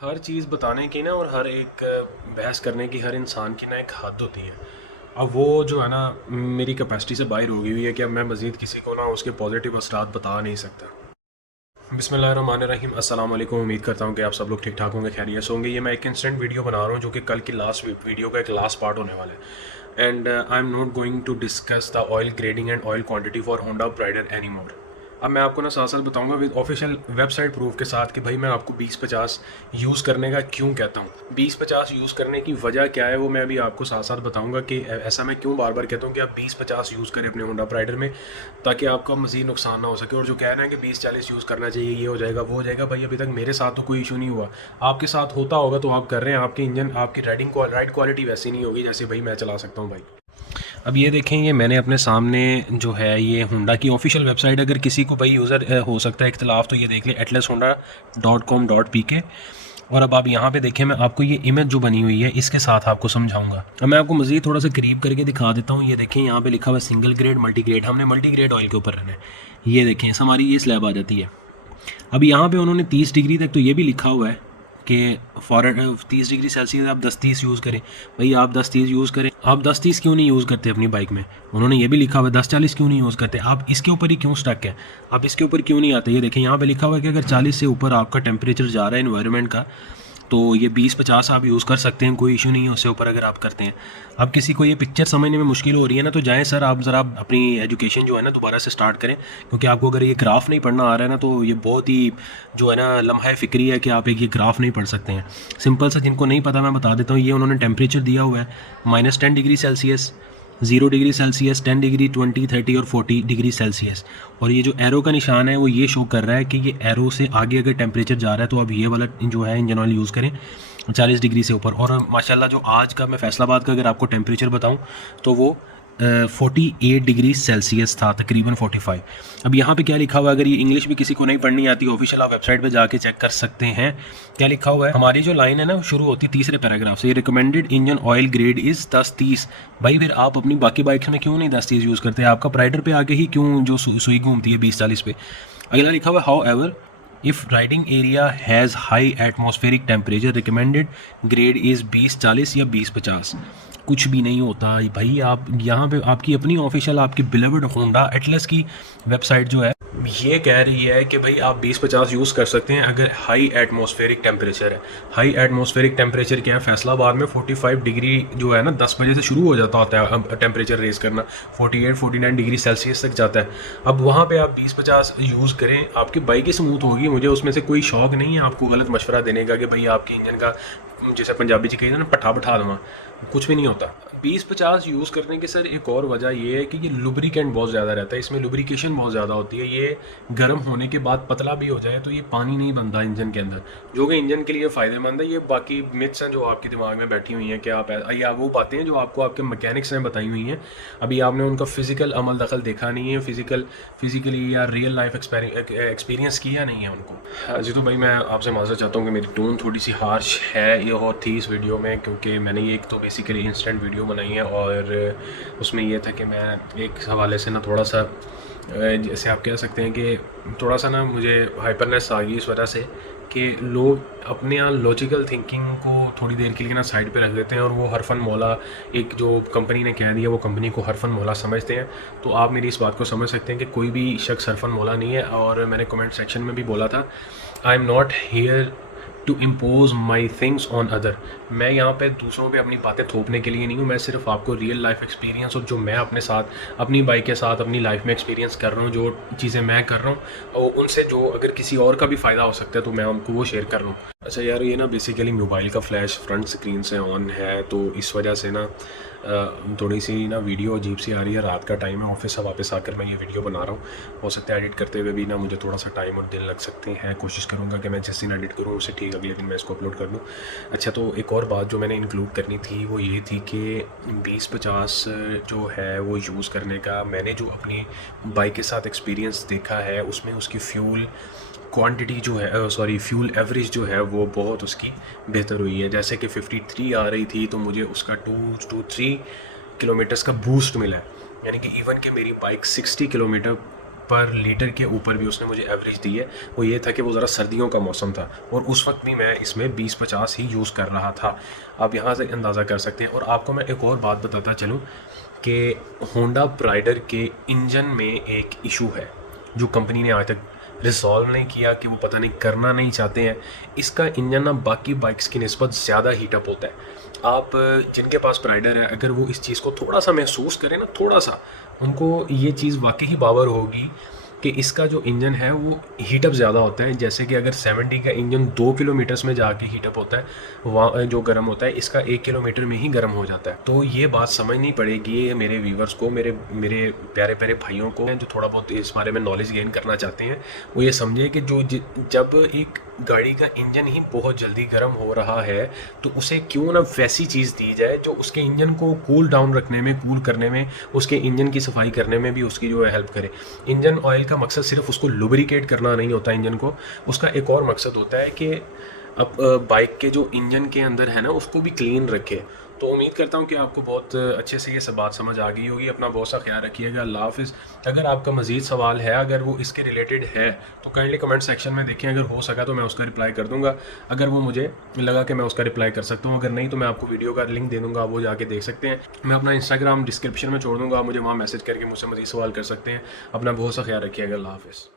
हर चीज़ बताने की ना और हर एक बहस करने की हर इंसान की ना एक हद होती है। अब वो जो है ना मेरी कैपेसिटी से बाहर हो गई हुई है कि अब मैं मज़ीद किसी को ना उसके पॉजिटिव असरात बता नहीं सकता। बिस्मिल्लाहिर्रहमानिर्रहीम, अस्सलाम वालेकुम। उम्मीद करता हूँ कि आप सब लोग ठीक ठाक होंगे, खैरियत से होंगे। ये मैं एक इंस्टेंट वीडियो बना रहा हूँ जो कि कल की लास्ट वीडियो का एक लास्ट पार्ट होने वाला है। And I am not going to discuss the oil grading and oil quantity for Honda prider any more. अब मैं आपको ना साथ साथ बताऊंगा विद ऑफिशियल वेबसाइट प्रूफ के साथ कि भाई मैं आपको 20-50 यूज़ करने का क्यों कहता हूँ, 20-50 यूज़ करने की वजह क्या है वो मैं अभी आपको साथ साथ बताऊंगा कि ऐसा मैं क्यों बार बार कहता हूँ कि आप 20-50 यूज़ करें अपने होंडा प्राइडर में, ताकि आपका मज़ीद नुकसान ना हो सके। और जो कहना है कि 20-40 यूज़ करना चाहिए, ये हो जाएगा वो हो जाएगा, भाई अभी तक मेरे साथ तो कोई इशू नहीं हुआ। आपके साथ होता होगा तो आप कर रहे हैं, आपके इंजन आपकी राइड क्वालिटी वैसी नहीं होगी जैसे भाई मैं चला सकता हूँ भाई। अब ये देखें, ये मैंने अपने सामने जो है ये होंडा की ऑफिशियल वेबसाइट, अगर किसी को भाई यूज़र हो सकता है इख्तलाफ तो ये देख ले atlasHonda.com.pk। और अब आप यहाँ पे देखें, मैं आपको ये इमेज जो बनी हुई है इसके साथ आपको समझाऊंगा। अब मैं आपको मज़ीद थोड़ा सा करीब करके दिखा देता हूँ। ये देखें यहाँ पे लिखा हुआ है सिंगल ग्रेड मल्टी ग्रेड, हमने मल्टी ग्रेड ऑयल के ऊपर रहना है। ये देखें हमारी ये स्लैब आ जाती है। अब यहाँ पे उन्होंने 30 डिग्री तक तो ये भी लिखा हुआ है कि फॉर 30 डिग्री सेल्सियस आप 10-30 यूज़ करें। भाई आप 10-30 यूज़ करें, आप 10-30 क्यों नहीं यूज़ करते अपनी बाइक में? उन्होंने ये भी लिखा हुआ है 10-40 क्यों नहीं यूज़ करते? आप इसके ऊपर ही क्यों स्टक है? आप इसके ऊपर क्यों नहीं आते? ये देखें यहाँ पे लिखा हुआ है कि अगर 40 से ऊपर आपका टेम्परेचर जा रहा है इन्वायरमेंट का, तो ये 20-50 आप यूज़ कर सकते हैं, कोई इशू नहीं है उससे ऊपर अगर आप करते हैं। अब किसी को ये पिक्चर समझने में मुश्किल हो रही है ना, तो जाएँ सर आप ज़रा अपनी एजुकेशन जो है ना दोबारा से स्टार्ट करें, क्योंकि आपको अगर ये ग्राफ नहीं पढ़ना आ रहा है ना तो ये बहुत ही जो है ना लम्हा फ़िक्री है कि आप एक ये ग्राफ नहीं पढ़ सकते हैं। सिंपल सा, जिनको नहीं पता मैं बता देता हूँ। ये उन्होंने टेम्परेचर दिया हुआ है -10 degree Celsius, 0 degree Celsius, 10 degree, 20, 30 और 40 डिग्री सेल्सियस। और ये जो एरो का निशान है वो ये शो कर रहा है कि ये एरो से आगे अगर टेम्परेचर जा रहा है तो अब ये वाला जो है इंजन ऑयल यूज़ करें 40 डिग्री से ऊपर। और माशाल्लाह जो आज का मैं फैसलाबाद का अगर आपको टेम्परेचर बताऊं तो वो 48 डिग्री सेल्सियस था, तकरीबन 45। अब यहाँ पे क्या लिखा हुआ है, अगर ये इंग्लिश भी किसी को नहीं पढ़नी आती, ऑफिशियल आप वेबसाइट पे जाके चेक कर सकते हैं। क्या लिखा हुआ है, हमारी जो लाइन है ना वो शुरू होती है तीसरे पैराग्राफ से, recommended engine oil grade is 10-30। भाई फिर आप अपनी बाकी बाइक्स में क्यों नहीं 10-30 यूज़ करते? आपका प्राइडर पे आके ही क्यों जो सुई घूमती है 20-40 पे? अगला लिखा हुआ है how ever if riding area has high atmospheric temperature recommended grade is 20-40 या 20-50। कुछ भी नहीं होता भाई। आप यहाँ पे आपकी अपनी ऑफिशियल आपकी बिलीवर्ड होंडा एटलस की वेबसाइट जो है ये कह रही है कि भाई आप 20-50 यूज़ कर सकते हैं अगर हाई एटमॉस्फेरिक टेम्परेचर है। हाई एटमॉस्फेरिक टेम्परेचर क्या है? फैसलाबाद में 45 डिग्री जो है ना 10 बजे से शुरू हो जाता होता है टेम्परेचर रेस करना, 48-49 डिग्री सेल्सियस तक जाता है। अब वहाँ पे आप 20-50 यूज़ करें, आपकी बाइक ही स्मूथ होगी। मुझे उसमें से कोई शौक नहीं है आपको गलत मशवरा देने का कि भाई आपके इंजन का, जैसे पंजाबी जी कही ना, पट्ठा बैठा दूँगा। कुछ भी नहीं होता। 20-50 यूज़ करने की सर एक और वजह ये है कि ये लुब्रिकेंट बहुत ज़्यादा रहता है, इसमें लुब्रिकेशन बहुत ज़्यादा होती है। ये गर्म होने के बाद पतला भी हो जाए तो ये पानी नहीं बनता इंजन के अंदर, जो कि इंजन के लिए फ़ायदेमंद है। ये बाकी मिथ्स हैं जो आपके दिमाग में बैठी हुई हैं कि आप या वो बातें हैं जो आपको आपके मैकेनिक्स ने बताई हुई हैं। अभी आपने उनका फ़िज़िकल अमल दखल देखा नहीं है, फिज़िकली या रियल लाइफ एक्सपीरियंस किया नहीं है उनको। हाँ जी, तो भाई मैं आपसे माज़रत चाहता हूँ कि मेरी टोन थोड़ी सी हार्श है ये और थी इस वीडियो में, क्योंकि मैंने ये एक तो बेसिकली इंस्टेंट वीडियो बनाई है और उसमें ये था कि मैं एक हवाले से ना थोड़ा सा जैसे आप कह सकते हैं कि थोड़ा सा ना मुझे हाइपरनेस आ गई इस वजह से कि लोग अपने यहाँ लॉजिकल थिंकिंग को थोड़ी देर के लिए ना साइड पे रख देते हैं और वो हरफन मौला, एक जो कंपनी ने कह दिया वो कंपनी को हरफन मौला समझते हैं। तो आप मेरी इस बात को समझ सकते हैं कि कोई भी शख्स हरफन मौला नहीं है। और मैंने कमेंट सेक्शन में भी बोला था, I am not here to impose my things on other. मैं यहाँ पे दूसरों पे अपनी बातें थोपने के लिए नहीं हूँ, मैं सिर्फ आपको रियल लाइफ एक्सपीरियंस और जो मैं अपने साथ अपनी बाइक के साथ अपनी लाइफ में एक्सपीरियंस कर रहा हूँ, जो चीज़ें मैं कर रहा हूँ और उनसे जो अगर किसी और का भी फ़ायदा हो सकता है तो मैं उनको वो शेयर कर रहा हूँ। अच्छा यार, ये ना बेसिकली मोबाइल का फ्लैश फ्रंट स्क्रीन से ऑन है तो इस वजह से ना थोड़ी सी ना वीडियो अजीब सी आ रही है। रात का टाइम है, ऑफिस से वापस आकर मैं ये वीडियो बना रहा हूँ। हो सकता है एडिट करते हुए भी ना मुझे थोड़ा सा टाइम और दिन लग सकते हैं। कोशिश करूँगा कि मैं जिस दिन एडिट करूँ उससे ठीक अगले दिन मैं इसको अपलोड कर दूँ। अच्छा, तो एक और बात जो मैंने इंक्लूड करनी थी वो ये थी कि 20-50 जो है वो यूज़ करने का मैंने जो अपनी बाइक के साथ एक्सपीरियंस देखा है उसमें उसकी फ्यूल क्वांटिटी जो है, सॉरी फ्यूल एवरेज जो है वो बहुत उसकी बेहतर हुई है। जैसे कि 53 आ रही थी तो मुझे उसका 2 to 3 किलोमीटर्स का बूस्ट मिला है, यानी कि इवन कि मेरी बाइक 60 किलोमीटर पर लीटर के ऊपर भी उसने मुझे एवरेज दी है। वो ये था कि वो ज़रा सर्दियों का मौसम था और उस वक्त भी मैं इसमें 20-50 ही यूज़ कर रहा था। आप यहाँ से अंदाज़ा कर सकते हैं। और आपको मैं एक और बात बताता चलूँ कि होंडा प्राइडर के इंजन में एक इशू है जो कंपनी ने आज तक रिजॉल्व नहीं किया, कि वो पता नहीं करना नहीं चाहते हैं। इसका इंजन ना बाकी बाइक्स की निस्बत ज़्यादा हीटअप होता है। आप जिनके पास प्राइडर है, अगर वो इस चीज़ को थोड़ा सा महसूस करें ना, थोड़ा सा, उनको ये चीज़ वाकई ही बावर होगी कि इसका जो इंजन है वो हीटअप ज़्यादा होता है। जैसे कि अगर 70 का इंजन 2 किलोमीटर्स में जाके हीटअप होता है, वहाँ जो गर्म होता है, इसका 1 किलोमीटर में ही गर्म हो जाता है। तो ये बात समझनी पड़ेगी मेरे व्यूवर्स को, मेरे मेरे प्यारे प्यारे भाइयों को जो थोड़ा बहुत इस बारे में नॉलेज गेन करना चाहते हैं। वो ये समझे कि जब एक गाड़ी का इंजन ही बहुत जल्दी गर्म हो रहा है तो उसे क्यों ना वैसी चीज़ दी जाए जो उसके इंजन को कूल डाउन रखने में, कूल करने में, उसके इंजन की सफाई करने में भी उसकी जो है हेल्प करे। इंजन ऑयल का मकसद सिर्फ उसको लुब्रिकेट करना नहीं होता इंजन को, उसका एक और मकसद होता है कि अब बाइक के जो इंजन के अंदर है ना उसको भी क्लीन रखे। तो उम्मीद करता हूँ कि आपको बहुत अच्छे से ये सब बात समझ आ गई होगी। अपना बहुत सा ख्याल रखिएगा। अल्लाह हाफ़िज़। अगर आपका मज़ीद सवाल है, अगर वो इसके रिलेटेड है, तो काइंडली कमेंट सेक्शन में देखें। अगर हो सका तो मैं उसका रिप्लाई कर दूँगा, अगर वो मुझे लगा कि मैं उसका रिप्लाई कर सकता हूँ। अगर नहीं तो मैं आपको वीडियो का लिंक दे दूँगा, आप वो जाके देख सकते हैं। मैं अपना इंस्टाग्राम डिस्क्रिप्शन में छोड़ दूँगा, आप मुझे वहाँ मैसेज करके मुझसे मज़ीद सवाल कर सकते हैं। अपना बहुत सा ख्याल रखिएगा। अल्लाह हाफ़िज़।